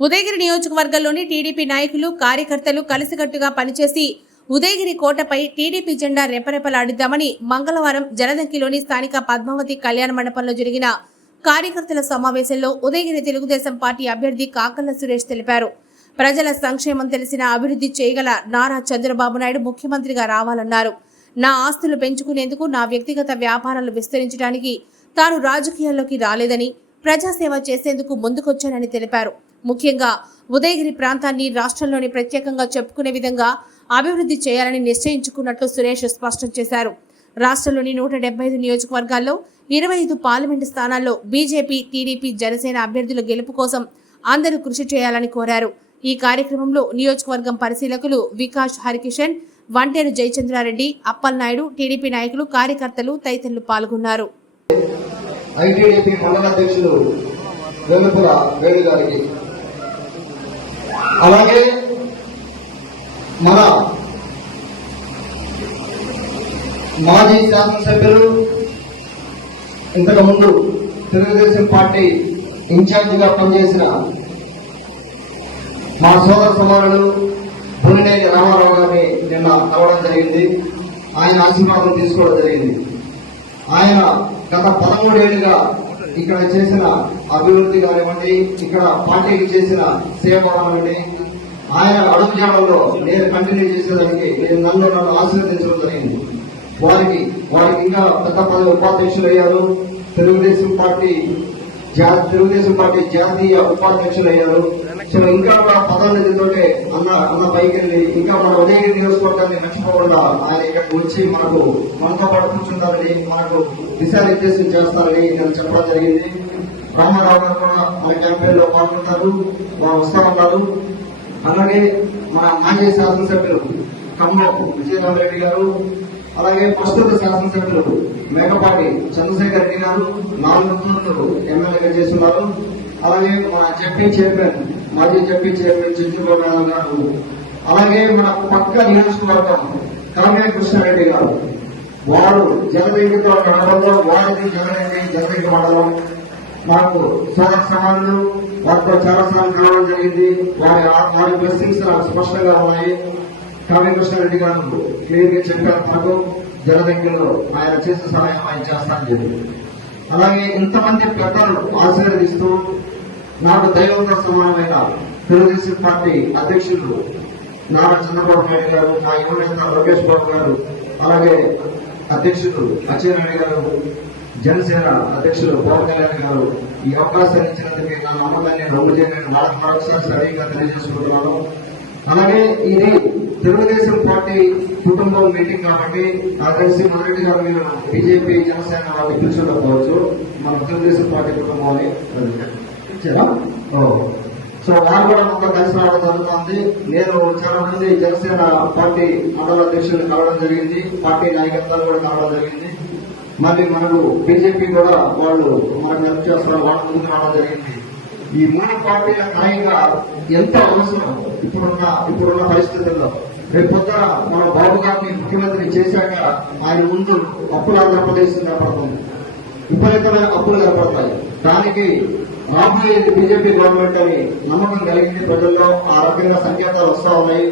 ఉదయగిరి నియోజకవర్గంలోని టీడీపీ నాయకులు కార్యకర్తలు కలిసికట్టుగా పనిచేసి ఉదయగిరి కోటపై టీడీపీ జెండా రెపరెపలాడిద్దామని మంగళవారం జలదంకిలోని స్థానిక పద్మావతి కళ్యాణ మండపంలో జరిగిన కార్యకర్తల సమావేశంలో ఉదయగిరి తెలుగుదేశం పార్టీ అభ్యర్థి కాకల్ల సురేష్ తెలిపారు. ప్రజల సంక్షేమం తెలిసిన అభివృద్ధి చేయగల నారా చంద్రబాబు నాయుడు ముఖ్యమంత్రిగా రావాలన్నారు. నా ఆస్తులు పెంచుకునేందుకు నా వ్యక్తిగత వ్యాపారాలు విస్తరించడానికి తాను రాజకీయాల్లోకి రాలేదని ప్రజాసేవ చేసేందుకు ముందుకొచ్చానని తెలిపారు. ముఖ్యంగా ఉదయగిరి ప్రాంతాన్ని రాష్ట్రంలోని ప్రత్యేకంగా చెప్పుకునే విధంగా అభివృద్ధి చేయాలని నిశ్చయించుకున్నట్లు సురేష్ స్పష్టం చేశారు. రాష్ట్రంలోని నూట డెబ్బై ఐదు నియోజకవర్గాల్లో ఇరవై ఐదు పార్లమెంటు స్థానాల్లో బీజేపీ టీడీపీ జనసేన అభ్యర్థుల గెలుపు కోసం అందరూ కృషి చేయాలని కోరారు. ఈ కార్యక్రమంలో నియోజకవర్గం పరిశీలకులు వికాస్ హరికిషన్ వంటేరు జయచంద్రారెడ్డి అప్పలనాయుడు టీడీపీ నాయకులు కార్యకర్తలు తదితరులు పాల్గొన్నారు. ఐటీడీపీ మండల అధ్యక్షులు వెలుపుల వేణు గారికి అలాగే మన మాజీ శాసనసభ్యులు ఇంతకు ముందు తెలుగుదేశం పార్టీ ఇన్ఛార్జిగా పనిచేసిన మా సోదర సమానులు బుల్లినేని రామారావు గారిని నిన్న కలవడం జరిగింది. ఆయన ఆశీర్వాదం తీసుకోవడం జరిగింది. ఆయన గత పదమూడేళ్ళుగా ఇక్కడ చేసిన అభివృద్ధి కానివ్వండి ఇక్కడ పార్టీకి చేసిన సేవ కానివ్వండి ఆయన అడుగుజాడంలో నేను కంటిన్యూ చేసేదానికి నేను నన్ను నన్ను ఆశీర్వదించడం జరిగింది. వారికి వారికి ఇంకా పెద్ద పదవి ఉపాధ్యక్షులు అయ్యారు. తెలుగుదేశం పార్టీ జా- తెలుగుదేశం పార్టీ జాతీయ ఉపాధ్యక్షులు అయ్యారు. సో ఇంకా కూడా పదోన్నతితోటే అన్న అన్న పైకి వెళ్ళి ఇంకా మన ఉదయగిరి నియోజకవర్గాన్ని మర్చిపోకుండా ఆయన ఇక్కడికి వచ్చి మనకు మనతో పాటు కూర్చుంటారని మనకు దిశానిర్దేశం చేస్తారని నేను చెప్పడం జరిగింది. రామారావు గారు కూడా మన క్యాంపెయిన్లో పాల్గొంటారు. వారు వస్తా ఉన్నారు. అలాగే మన మాజీ శాసనసభ్యులు ఖమ్మం విజయరామరెడ్డి గారు అలాగే ప్రస్తుత శాసనసభ్యులు మేకపాటి చంద్రశేఖర్ రెడ్డి గారు నాలుగు ఎమ్మెల్యేగా చేస్తున్నారు. అలాగే మన జడ్పీ చైర్మన్ మాజీ జడ్పీ చైర్మన్ చంద్రబాబు గారు అలాగే మన పక్క నియోజకవర్గం కావ్య కృష్ణారెడ్డి గారు. వారు జనరేఖతో నడవడంలో వారికి జనరేఖ జనరేఖ మండలం మాకు సోదర వారితో చాలా సార్లు కలవడం జరిగింది. వారి వారి బ్లెస్సింగ్స్ నాకు స్పష్టంగా ఉన్నాయి. కావ్యకృష్ణారెడ్డి గారు క్లియర్గా చెప్పారు తనకు జనదంకిలో ఆయన చేసే సహాయం ఆయన చేస్తానని చెప్పి. అలాగే ఇంతమంది పెద్దలు ఆశీర్వదిస్తూ నాకు దైవంతో సమానమైన తెలుగుదేశం పార్టీ అధ్యక్షులు నారా చంద్రబాబు నాయుడు గారు నా యువ నేత లోకేష్ బాబు గారు అలాగే అధ్యక్షులు అచ్చెన్నాయుడు గారు జనసేన అధ్యక్షులు పవన్ కళ్యాణ్ గారు ఈ అవకాశం ఇచ్చినందుకు నా నమ్మకాన్ని రద్దు చేయడానికి మరొకసారి సరిగ్గా తెలియజేసుకుంటున్నాను అలాగే ఇది తెలుగుదేశం పార్టీ కుటుంబం మీటింగ్ కాబట్టి నాకు తెలిసి మొదటి గారు మీరు బీజేపీ జనసేన వాళ్ళని పిలుచుకోకపోవచ్చు మన తెలుగుదేశం పార్టీ కుటుంబం అని ఇచ్చారా? ఓ. సో వారు కూడా మనతో కలిసి రావడం జరుగుతుంది. నేను చాలా మంది జనసేన పార్టీ మండల అధ్యక్షులను కలవడం జరిగింది. పార్టీ నాయకత్వాలు కూడా కలవడం జరిగింది. మళ్ళీ మనకు బీజేపీ కూడా వాళ్ళు మనకు హెల్ప్ చేస్తారు వాళ్ళ ముందుకు రావడం జరిగింది. ఈ మూడు పార్టీల నాయక ఎంత అవసరం? ఇప్పుడున్న ఇప్పుడున్న పరిస్థితుల్లో రేపు పొద్దున మన బాబు గారిని ముఖ్యమంత్రి చేశాక ఆయన ముందు అప్పుల ఆంధ్రప్రదేశ్ కనపడుతుంది విపరీతమైన అప్పులు కనపడతాయి దానికి రాబోయేది బీజేపీ గవర్నమెంట్ అని నమ్మకం కలిగింది ప్రజల్లో ఆ రకంగా సంకేతాలు వస్తా ఉన్నాయి.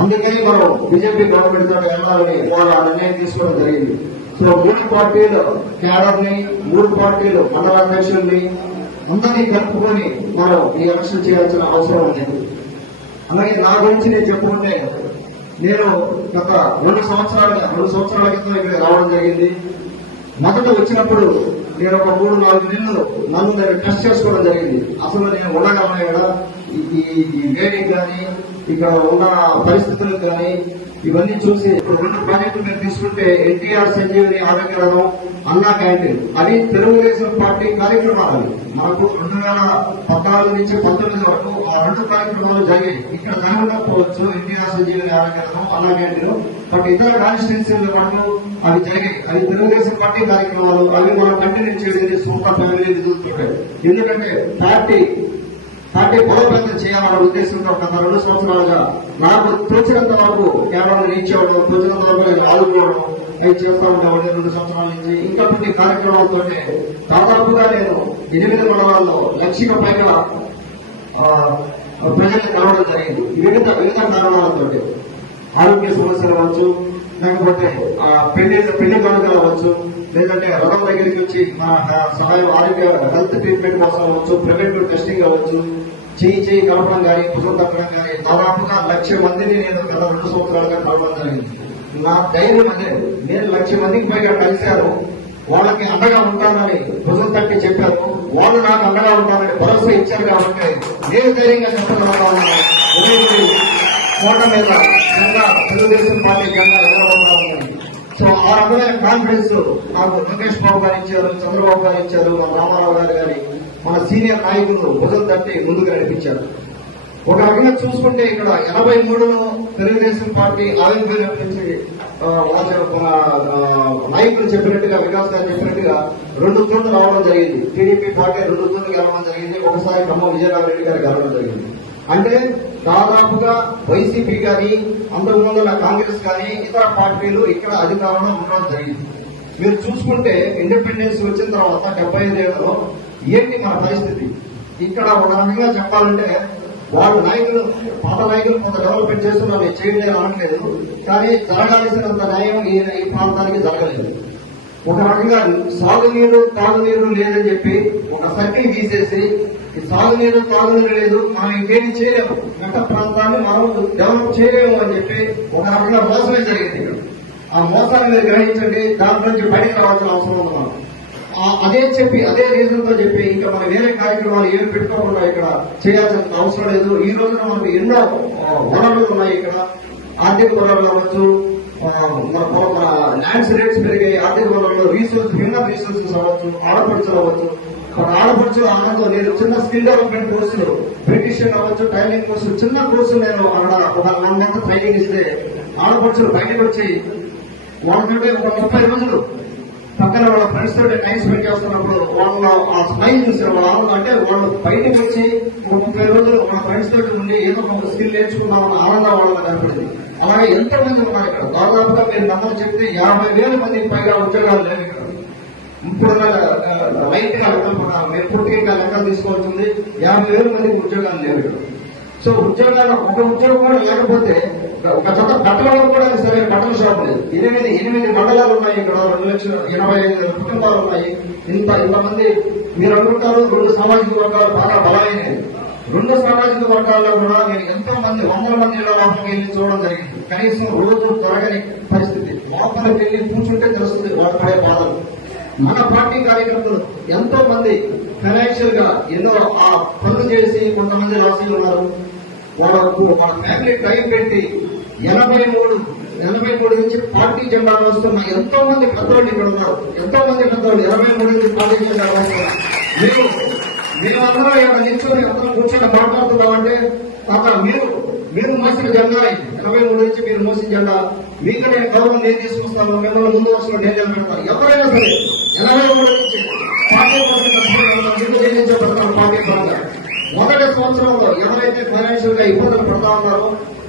అందుకని మనం బీజేపీ గవర్నమెంట్తో వెళ్ళాలని వాళ్ళు ఆ నిర్ణయం తీసుకోవడం జరిగింది. సో మూడు పార్టీలు క్యాడర్ని మూడు పార్టీలు మండల అధ్యక్షుల్ని అందరినీ కలుపుకొని మనం ఈ ఎలక్షన్ చేయాల్సిన అవసరం ఉంది. అలాగే నా గురించి నేను చెప్పుకుంటే నేను గత రెండు సంవత్సరాలుగా రెండు సంవత్సరాల క్రితం ఇక్కడ రావడం జరిగింది. మొదట వచ్చినప్పుడు నేను ఒక మూడు నాలుగు నెలలు నన్ను నేను టెస్ట్ చేసుకోవడం జరిగింది. అసలు నేను ఉండగలనే ఇక్కడ ఈ ఈ కానీ ఇక్కడ ఉన్న పరిస్థితులకు కానీ ఇవన్నీ చూసి రెండు ప్రాజెక్టులు మీరు తీసుకుంటే ఎన్టీఆర్ సంజీవని ఆరోగ్యరథం అన్నా క్యాంటీన్. అవి తెలుగుదేశం పార్టీ కార్యక్రమాలు. మనకు రెండు వేల పద్నాలుగు నుంచి పంతొమ్మిది వరకు ఆ రెండు కార్యక్రమాలు జరిగాయి. ఇక్కడ జరగకపోవచ్చు ఎన్టీఆర్ సంజీవని ఆరోగ్యరథం అన్నా క్యాంటీన్. బట్ ఇతర కాన్స్టిట్యున్సీలు మటుకు అవి జరిగాయి. అవి తెలుగుదేశం పార్టీ కార్యక్రమాలు. అవి మనం కంటిన్యూ చేసేది సూపర్ ఫ్యామిలీ చూస్తుంటాయి ఎందుకంటే పార్టీ పార్టీ బలోపేతం చేయాలన్న ఉద్దేశంతో గత రెండు సంవత్సరాలుగా నాకు తోచినంత వరకు కేవలం రీచ్ తోచినంత వరకు నేను ఆదుకోవడం అవి చేస్తా ఉండేవాడిని రెండు సంవత్సరాల నుంచి ఇంకా కొన్ని కార్యక్రమాలతో దాదాపుగా నేను ఎనిమిది మండలాల్లో లక్షిక పైగా ఆ, ప్రజల్ని కలవడం జరిగింది. వివిధ వివిధ కారణాలతో ఆరోగ్య సమస్యలు అవ్వచ్చు లేకపోతే పెళ్ళి పెళ్ళి కానుకలు అవ్వచ్చు లేదంటే రథం దగ్గరికి వచ్చి మన సహాయం ఆరోగ్య హెల్త్ ట్రీట్మెంట్ కోసం అవ్వచ్చు ప్రివెంటివ్ టెస్టింగ్ అవ్వచ్చు చేయి చేయి కలపడం కానీ పుసం తప్పడం కానీ దాదాపుగా లక్ష మందిని నేను గత రెండు సంవత్సరాలుగా కలపడం జరిగింది. నా ధైర్యం అదే నేను లక్ష మందికి పైగా కలిశాను వాళ్ళకి అండగా ఉంటానని భుజం తట్టి చెప్పారు వాళ్ళు నాకు అండగా ఉంటానని భరోసా ఇచ్చారు కాబట్టి నేను ధైర్యంగా చెప్తున్నాను కోట మీద తెలుగుదేశం పార్టీ జెండా ఎగరబోతున్నామని సో ఆ రకమైన కాన్ఫిడెన్స్ నాకు లోకేష్ బాబు గారు ఇచ్చారు చంద్రబాబు గారు ఇచ్చారు మన రామారావు గారు గారి మన సీనియర్ నాయకులు భుజం తట్టి ముందుకు నడిపించారు. ఒక రకంగా చూసుకుంటే ఇక్కడ ఎనభై మూడులో తెలుగుదేశం పార్టీ ఆవిర్భావం నుంచి మన నాయకులు చెప్పినట్టుగా వికాస్ గారు చెప్పినట్టుగా రెండు చోట్ల రావడం జరిగింది. టీడీపీ పార్టీ రెండు చోట్ల గెలవడం జరిగింది. ఒకసారి ఖమ్మం విజయనగరం రెడ్డి గారు గెలవడం జరిగింది. అంటే దాదాపుగా వైసీపీ కానీ అంతకు ముందున్న కాంగ్రెస్ కానీ ఇతర పార్టీలు ఇక్కడ అధికారంలో ఉండడం జరిగింది. మీరు చూసుకుంటే ఇండిపెండెన్స్ వచ్చిన తర్వాత డెబ్బై ఐదేళ్ళలో ఏంటి మన పరిస్థితి? ఇక్కడ ఒక రకంగా చెప్పాలంటే వాళ్ళు నాయకులు పాత నాయకులు కొంత డెవలప్మెంట్ చేస్తున్నారు నేను చేయలేదు అనట్లేదు కానీ జరగాల్సినంత న్యాయం ఈ ఈ ప్రాంతానికి జరగలేదు. ఒక రకంగా సాగునీరు తాగునీరు లేదని చెప్పి ఒక సర్కిల్ గీసేసి ఈ సాగునీరు తాగునీరు లేదు. మనం ఇంకేమి చేయలేము. మెట్ట ప్రాంతాన్ని మనం డెవలప్ చేయలేము అని చెప్పి ఒక రకంగా మోసమే జరిగింది ఇక్కడ. ఆ మోసాన్ని మీరు గ్రహించండి. దాంట్లో నుంచి బయటకు రావాల్సిన అవసరం ఉంది మనం అదే చెప్పి అదే రీజన్తో చెప్పి ఇంకా మన వేరే కార్యక్రమాలు ఏమి పెట్టుకోకుండా ఇక్కడ చేయాల్సిన అవసరం లేదు. ఈ రోజున మనకు ఎన్నో వనరులు ఉన్నాయి ఇక్కడ. ఆర్థిక వనరులు అవ్వచ్చు మన ల్యాండ్స్ రేట్స్ పెరిగాయి. ఆర్థిక వనరులు రీసోర్స్ హ్యూమన్ రీసోర్సెస్ అవ్వచ్చు ఆడపడుచులు అవ్వచ్చు. మన ఆడపడుచులు ఆనందం నేను చిన్న స్కిల్ డెవలప్మెంట్ కోర్సులు బ్రిటిషియన్ అవ్వచ్చు టైలింగ్ కోర్సు చిన్న కోర్సు నేను అక్కడ ఒక వన్ మంత్ ట్రైనింగ్ ఇస్తే ఆడపడుచులు బయటకు వచ్చి వాళ్ళకంటే ఒక ముప్పై రోజులు పక్కన వాళ్ళ ఫ్రెండ్స్ తోటి టైం స్పెండ్ చేస్తున్నప్పుడు వాళ్ళ ఆ స్మైల్ చూసారు వాళ్ళ ఆనందం అంటే వాళ్ళు బయటకు వచ్చి ఒక ముప్పై రోజులు మన ఫ్రెండ్స్ తోటి ఉండి ఏదో ఒక స్కిల్ నేర్చుకుందామన్న ఆనందం వాళ్ళకి కనపడింది. అలాగే ఎంతో మంది ఉన్నారు ఇక్కడ? దాదాపుగా మీరు నమ్మకం చెప్తే యాభై వేల మందికి పైగా ఉద్యోగాలు లేవు ఇక్కడ. ఇప్పుడు రైట్గా లెక్కలు మీరు పూర్తిగా లెక్క తీసుకోవాల్సింది యాభై వేల మందికి ఉద్యోగాలు లేవు సో ఉద్యోగాలు ఒక ఉద్యోగం కూడా లేకపోతే ఒక చోట బట్టల కూడా సరే బట్టల షాప్ లేదు. ఎనిమిది ఎనిమిది మండలాలు ఉన్నాయి ఇక్కడ. రెండు లక్షల ఎనభై ఐదు వేల కుటుంబాలు ఉన్నాయి. ఇంత ఇంతమంది మీరు అనుకుంటారు రెండు సామాజిక వర్గాలు బాగా బలమైనవి. రెండు సామాజిక వర్గాల్లో కూడా నేను ఎంతో మంది వందల మంది లోపలికి వెళ్ళి చూడడం జరిగింది. కనీసం రోజు తొలగని పరిస్థితి. లోపలికి వెళ్ళి కూర్చుంటే తెలుస్తుంది వాళ్ళు పడే బాధలు. మన పార్టీ కార్యకర్తలు ఎంతో మంది ఫైనాన్షియల్గా ఎన్నో ఆ పనులు చేసి కొంతమంది రాశీలు ఉన్నారు. వాళ్ళకు వాళ్ళ ఫ్యామిలీ టైం పెట్టి ఎనభై మూడు ఎనభై మూడు నుంచి పార్టీ జెండా వస్తున్న ఎంతో మంది పెద్దవాళ్ళు ఇక్కడ ఉన్నారు. ఎంతో మంది పెద్దవాళ్ళు ఎనభై మూడు నుంచి పార్టీ జెండా వస్తున్నారు. మీరు మేమందరం ఇక్కడ నిల్చొని అందరం కూర్చొని మాట్లాడుతున్నామంటే తాత మీరు మీరు మోసిన జెండా ఎనభై మూడు నుంచి మీరు మోసిన జెండా మీకు నేను గౌరవం నేను తీసుకొస్తాను. మిమ్మల్ని ముందు వరుసలో నేను నిలబెడతాను. ఎవరైనా సరే ఎనభై నుంచి మొదటి సంవత్సరంలో ఎవరైతే ఫైనాన్షియల్గా ఇబ్బందులు పడతా ఉన్నారో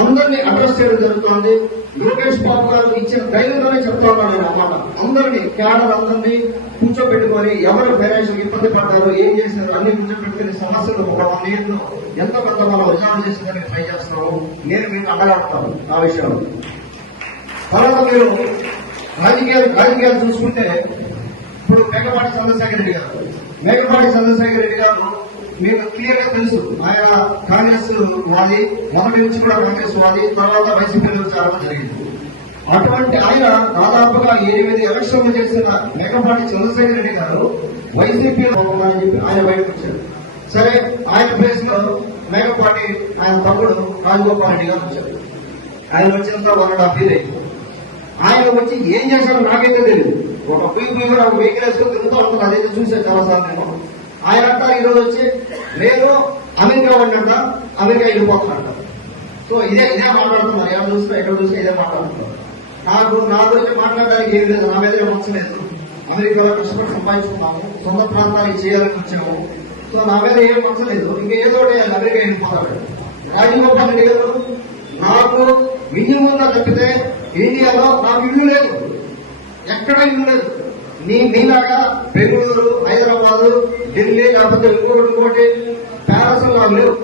అందరినీ అడ్రస్ చేయడం జరుగుతోంది. లోకేష్ బాబు గారు ఇచ్చిన ధైర్యంగానే చెప్తా ఉన్నాను నేను అన్నమాట అందరినీ క్యాడర్ అందరినీ కూర్చోబెట్టుకొని ఎవరు ఫైనాన్షియల్ ఇబ్బంది పడ్డారు ఏం చేశారు అన్ని కూర్చోబెట్టుకుని సమస్యలు ఒక ఎంత పెద్ద మనం రిజాల్వ్ చేసేదానికి ట్రై చేస్తున్నాము నేను మీకు అండగాడుతాను ఆ విషయంలో. తర్వాత మీరు రాజకీయాలు రాజకీయాలు చూసుకుంటే ఇప్పుడు మేకపాటి చంద్రశేఖర రెడ్డి గారు. మేకపాటి చంద్రశేఖర రెడ్డి గారు మీకు క్లియర్గా తెలుసు. ఆయన కాంగ్రెస్ వాది మొదటి నుంచి కూడా కాంగ్రెస్ వాది తర్వాత వైసీపీలో చేరడం జరిగింది. అటువంటి ఆయన దాదాపుగా ఎనిమిది ఎలక్షన్లు చేసిన మేకపాటి చంద్రశేఖర రెడ్డి గారు వైసీపీలో ఉన్నారని చెప్పి ఆయన బయటకు వచ్చారు. సరే ఆయన ప్లేస్లో మేకపాటి ఆయన తమ్ముడు రాజగోపాల్ రెడ్డి గారు వచ్చారు. ఆయన వచ్చినంత వన్ అండ్ హాఫ్ ఇయర్ ఆయన వచ్చి ఏం చేశారో నాకైతే తెలియదు ఒక పొయ్యి కూడా వెహికల్ వేసుకొని తిరుగుతూ ఉంటుంది. అదైతే చూసే చాలా సార్లు నేను. ఆయన అంటారు ఈ రోజు వచ్చి నేను అమెరికా వాడినంట అమెరికా వెళ్ళిపోతున్నట్ట సో ఇదే ఇదే మాట్లాడుతున్నారు. ఎవరు చూస్తే ఎక్కడ చూస్తే ఇదే మాట్లాడుతున్నారు. నాకు నా గురించి మాట్లాడడానికి ఏం లేదు. నా మీద మంచలేదు అమెరికాలో కష్టపడి సంపాదించుకున్నాము సొంత ప్రాంతానికి చేయాలని వచ్చాము. సో నా మీద ఏం మంచలేదు ఇంకా ఏదో ఒకటి అమెరికా వెళ్ళిపోతాడు రాజీవ్ రెడ్డి గారు నాకు మినిమం తప్పితే ఇండియాలో నాకు ఇల్లు లేదు. ఎక్కడ ఇల్లు లేదు నీ మీలాగా బెంగళూరు హైదరాబాద్ ఢిల్లీ లేకపోతే ఇంకోటి ఇంకోటి ప్యారస్ నాకు లేవు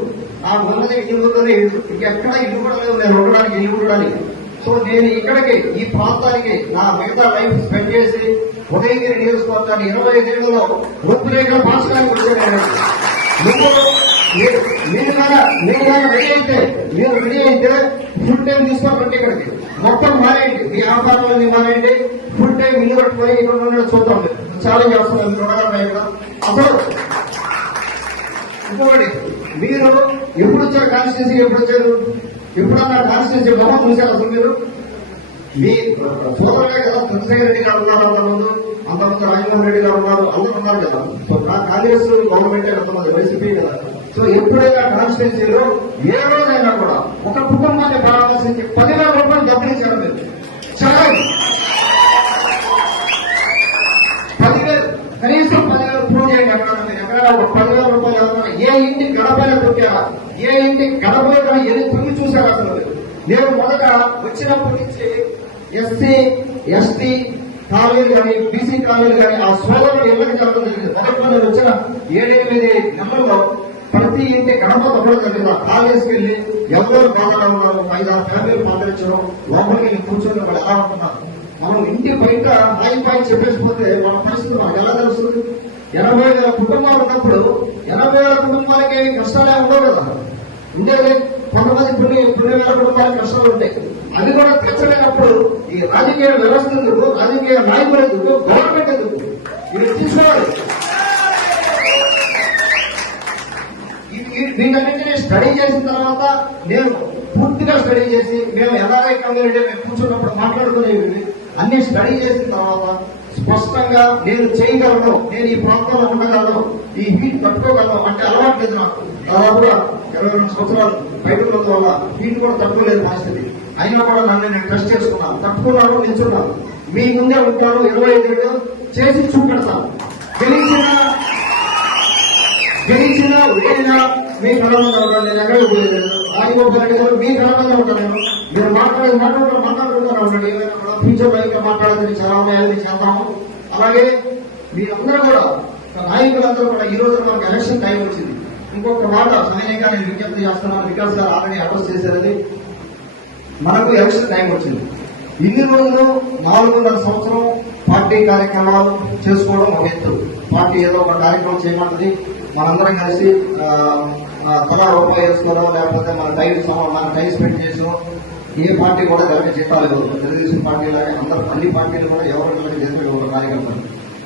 ఆ ఉన్నది ఈ ఊర్లోనే ఇల్లు. ఇంకెక్కడ ఇల్లు కూడా లేవు. నేను ఉండడానికి ఇల్లు ఉండడానికి సో నేను ఇక్కడికి ఈ ప్రాంతానికి నా మిగతా లైఫ్ స్పెండ్ చేసి ఉదయగిరి నియోజకవర్గాన్ని ఇరవై ఐదేళ్ళలో రూపురేఖలు మార్చడానికి వచ్చాను నువ్వు మీరు మీరు కానీ మీరు కానీ రెడీ అయితే మీరు రెడీ అయితే ఫుల్ టైం తీసుకొని ఇక్కడికి మొత్తం మారేయండి. మీ వ్యాపారాలన్నీ మారేయండి. ఫుల్ టైం ఇల్లు కట్టుకొని ఇక్కడ ఉండడం చూద్దాం చాలా చేస్తున్నాం మీరు అసలు ఇంకొకటి మీరు ఎప్పుడు వచ్చారు కాన్స్టిట్యూన్సీ ఎప్పుడు వచ్చారు? ఎప్పుడన్నా కాన్స్టిట్యూన్సీ మొహం చూసారు అసలు మీరు? మీ సోదరులే కదా చంద్రశేఖర రెడ్డి గారు ఉన్నారు అంతకుముందు. అంతకుముందు రాజమోహన్ రెడ్డి గారు ఉన్నారు. అందరు ఉన్నారు కదా. సో కాంగ్రెస్ గవర్నమెంట్ అంతమంది వైసీపీ కదా. సో ఎప్పుడైనా కాన్స్టిట్యూన్సీలో ఏ రోజైనా కూడా ఒక కుటుంబాన్ని పరామర్శించి పదివేల రూపాయలు డబ్బులు చేయడం లేదు. చాలా పదివేలు కనీసం పదివేలు ప్రూవ్ చేయండి ఎక్కడ ఒక పదివేల రూపాయలు ఎవరైనా ఏ ఇంటి గడపైన కొట్టారా? ఏ ఇంటి గడపైన ఎన్ని తిరిగి చూసారా అసలు నేను మొదట వచ్చినప్పటి నుంచి ఎస్సీ ఎస్టీ కాలేజీలు కానీ బీసీ కాలేజీలు కానీ ఆ సోదరులు ఎవరికి జరగడం జరిగింది మొదట్లో వచ్చిన ఏడెనిమిది నెంబర్లో ప్రతి ఇంటి గడప తప్పడం కాలేజీకి వెళ్ళి ఎవరు బాధగా ఉన్నారు ఐదు ఆరు ఫ్యామిలీలు మాట్లాడించడం లోపలికి వెళ్ళి కూర్చొని వాళ్ళు ఎలా ఉంటున్నారు? మనం ఇంటి బయట హాయి పై చెప్పేసిపోతే మన పరిస్థితి మనకు ఎలా తెలుస్తుంది? ఎనభై వేల కుటుంబాలు ఉన్నప్పుడు ఎనభై వేల కుటుంబాలకి ఏమి కష్టాలే ఉండవు కదా. ఉండేది కొంతమంది కొన్ని కొన్ని వేల కుటుంబాలకి కష్టాలు ఉంటాయి. అది కూడా తెచ్చలేనప్పుడు ఈ రాజకీయ వ్యవస్థ ఎందుకు? రాజకీయ నాయకులు ఎందుకు? గవర్నమెంట్ ఎందుకు? ఇది తీసుకోవాలి. వీటన్నింటినీ స్టడీ చేసిన తర్వాత నేను పూర్తిగా స్టడీ చేసి మేము ఎన్ఆర్ఐ కమ్యూనిటీ మేము కూర్చున్నప్పుడు మాట్లాడుకునేవి అన్ని స్టడీ చేసిన తర్వాత స్పష్టంగా నేను చేయగలను నేను ఈ ప్రాంతంలో ఉండగలను ఈ హీట్ తట్టుకోగలను అంటే అలవాటు లేదు నాకు. దాదాపుగా ఇరవై రెండు సంవత్సరాలు బయట ఉండడం వల్ల హీట్ కూడా తట్టుకోలేదు పరిస్థితి. అయినా కూడా నన్ను నేను ట్రస్ట్ చేసుకున్నాను. తట్టుకున్నాను నిల్చున్నాను. మీ ముందే ఉంటాను ఇరవై ఐదు చేసి చూపెడతాను. గెలిచిన గెలిచిన ఓడినా మీ కళలో ఉంటాను నేను ఎక్కడ పోలేదు రాజగోపాల్ రెడ్డి మీ కళలో ఉంటాను మీరు మాట్లాడే మాట్లాడుతూ మాట్లాడుకుంటాను ఉండండి. ఏమైనా కూడా ఫ్యూచర్లో ఇంకా మాట్లాడేది చాలా ఉన్నాయని చేద్దాము అలాగే మీరందరూ కూడా నాయకులందరూ కూడా ఈ రోజు మనకు ఎలక్షన్ టైం వచ్చింది. ఇంకొక మాట సమయంగా నేను విజ్ఞప్తి చేస్తున్నాను. వికాస్ గారు ఆల్రెడీ అడ్రస్ చేశారని. మనకు ఎలక్షన్ టైం వచ్చింది. ఇన్ని రోజులు నాలుగున్నర సంవత్సరం పార్టీ కార్యక్రమాలు చేసుకోవడం ఒక ఎత్తు. పార్టీ ఏదో ఒక కార్యక్రమం చేయమంటది. మనందరం కలిసి ఆ, ఉపయోగించుకోవడం లేకపోతే మన టైం సమ- మన టైం స్పెండ్ చేసాం ఏ పార్టీ కూడా దానికి జీతాలు ఇవ్వదు. తెలుగుదేశం పార్టీ లాగా అందరు అన్ని పార్టీలు కూడా ఎవరు కలిసి చేసిన కార్యకర్తలు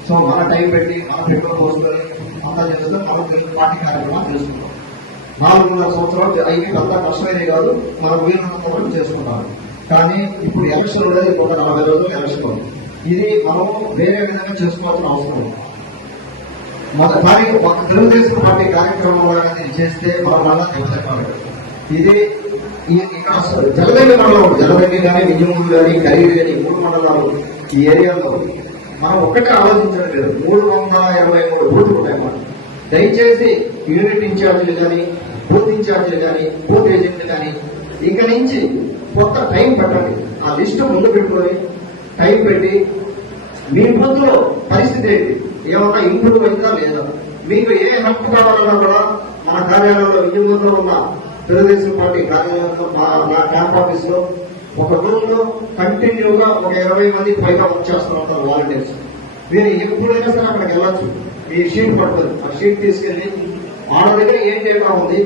సో మన టైం పెట్టి మన పెట్టుబడి పోసుకొని అంతా చేస్తే మనం తెలుగు పార్టీ కార్యక్రమాలు చేసుకుంటాం. నాలుగున్నర సంవత్సరాలు అవి పెద్ద కష్టమైనవి కాదు మనం వీలున్నంత వరకు చేసుకుంటాం కానీ ఇప్పుడు ఎలక్షన్ ఉండేది ఒక నలభై రోజులు ఎలక్షన్ ఇది మనం వేరే విధంగా చేసుకోవాల్సిన అవసరం ఉంది మన కానీ ఒక తెలుగుదేశం పార్టీ కార్యక్రమం లాగా ఇది చేస్తే మనం వల్ల ఇది ఇక్కడ అసలు మండలం జలదంగి కానీ విజయమూరు కానీ ఖరీదు కానీ మూడు మండలాలు ఈ ఏరియాలో మనం ఒక్కటే ఆలోచించడం లేదు. మూడు వందల ఇరవై మూడు బూతులు ఉన్నాయి మనం దయచేసి యూనిట్ ఇన్ఛార్జీలు కానీ బూత్ ఇన్ఛార్జీలు కానీ బూత్ ఏజెంట్లు కానీ ఇక నుంచి కొత్త టైం పెట్టండి. ఆ లిస్టు ముందు పెట్టుకొని టైం పెట్టి మీ బూత్లో పరిస్థితి ఏంటి? ఏమన్నా ఇంప్రూవ్ అయిందా లేదా. మీకు ఏ హక్కు కావాలన్నా కూడా మన కార్యాలయంలో విజయవంతంలో ఉన్న తెలుగుదేశం పార్టీ కార్యాలయంలో మా నా క్యాంప్ ఆఫీస్లో ఒక రోజులో కంటిన్యూగా ఒక ఇరవై మంది పైగా వర్క్ చేస్తూ వాలంటీర్స్. మీరు ఎప్పుడైనా సరే అక్కడికి వెళ్ళచ్చు. మీ షీట్ పడుతుంది. ఆ షీట్ తీసుకెళ్ళి వాళ్ళ దగ్గర ఏం డేటా ఉంది?